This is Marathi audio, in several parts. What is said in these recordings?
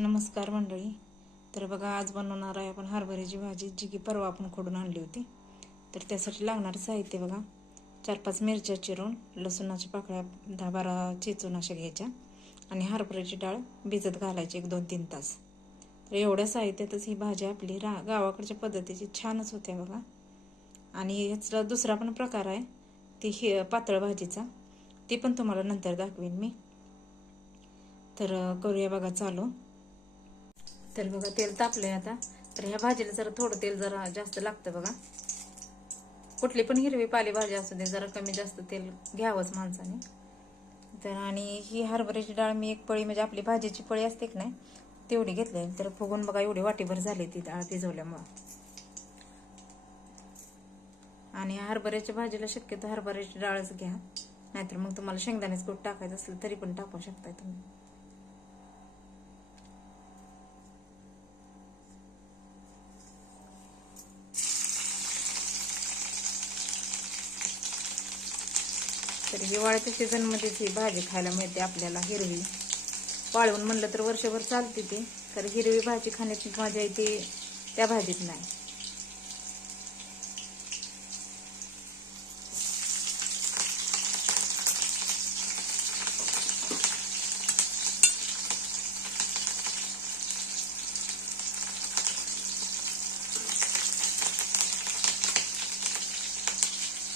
नमस्कार मंडळी. तर बघा आज बनवणार आहे आपण हरभऱ्याची भाजी जी की परवा आपण खोडून आणली होती. तर त्यासाठी लागणारं साहित्य बघा. चार पाच मिरच्या चिरून लसूणाच्या पाकळ्या दहा बारा चेचून अशा घ्यायच्या. आणि हरभऱ्याची डाळ भिजत घालायची एक दोन तीन तास. तर एवढ्या साहित्यातच ही भाजी आपली रा गावाकडच्या पद्धतीची छानच होत्या बघा. आणि याचा दुसरा पण प्रकार आहे ती हे पातळ भाजीचा. ती पण तुम्हाला नंतर दाखवेन मी. तर करूया बघा चालू. तर बघा तेल तापलंय आता. तर ह्या भाजीला जरा थोडं तेल जरा जास्त लागतं बघा. कुठली पण हिरवी पालेभाजी असू दे जरा कमी जास्त तेल घ्यावंच माणसाने. तर आणि ही हरभऱ्याची डाळ मी एक पळी म्हणजे आपली भाजीची पळी असते की नाही तेवढी घेतली तर फुगून बघा एवढी वाटीभर झाली ती डाळ भिजवल्यामुळं. आणि हरभऱ्याच्या भाजीला शक्यतो हरभऱ्याची डाळच घ्या. नाहीतर मग तुम्हाला शेंगदाण्याच कूट टाकायचं असलं तरी पण टाकू शकताय तुम्ही. तर हिवाळ्याच्या सीझनमध्येच ही भाजी खायला मिळते आपल्याला हिरवी. वाळवून म्हणलं तर वर्षभर चालते ती तर हिरवी भाजी खाण्याची मजा येते त्या भाजीत नाही.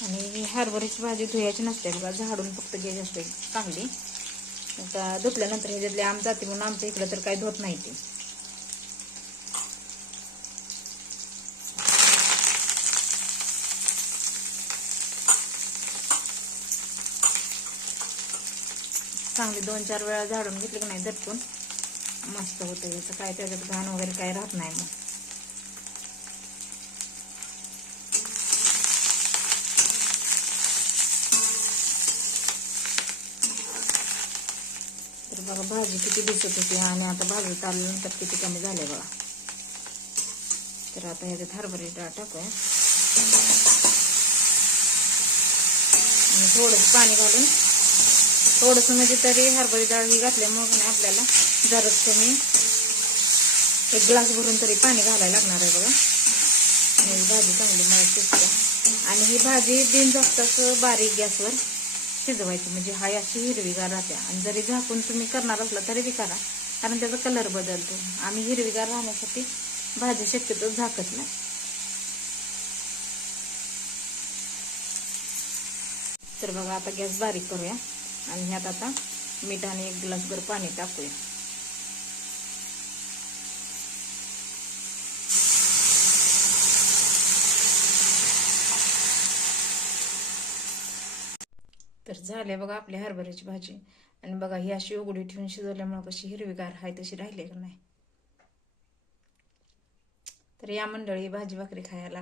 आणि हरभऱ्याची भाजी धुयाची नसते बघा झाडून फक्त घ्यायची असते चांगली. आता धुतल्यानंतर ह्याच्यातले आम जाते म्हणून आमच्या इकडं तर काही धुत नाही ते. चांगली दोन चार वेळा झाडून घेतली की नाही झटकून मस्त होतं. याचं काय त्याच्यात घाण वगैरे काय राहत नाही मग. तर बघा भाजी किती दिसत होती आणि आता भाजी चालल्यानंतर किती कमी झाले बघा. तर आता ह्याच्यात हरभरी डाळ टाकूया. आणि थोडंसं पाणी घालून थोडंसं म्हणजे तरी हरभरी डाळ ही घातल्यामुळे नाही आपल्याला जरच कमी एक ग्लास भरून तरी पाणी घालायला लागणार आहे बघा. आणि भाजी चांगली मला शिजते आणि ही भाजी दिन जास्त बारीक गॅसवर शिजवायची म्हणजे हाय अशी हिरवीगार राहते. आणि जरी झाकून तुम्ही करणार असला तरी बी करा कारण त्याचा कलर बदलतो. आम्ही हिरवीगार राहण्यासाठी भाजी शक्यतो झाकत नाही. तर बघा आता गॅस बारीक करूया. आणि ह्यात आता मीठ आणि एक ग्लासभर पाणी टाकूया. तर झाले बघा आपली हरभऱ्याची भाजी. आणि बघा ही अशी उघडी ठेवून शिजवल्यामुळे कशी हिरवीगार आहे तशी राहिली का नाही? तर या मंडळी भाजी भाकरी खायला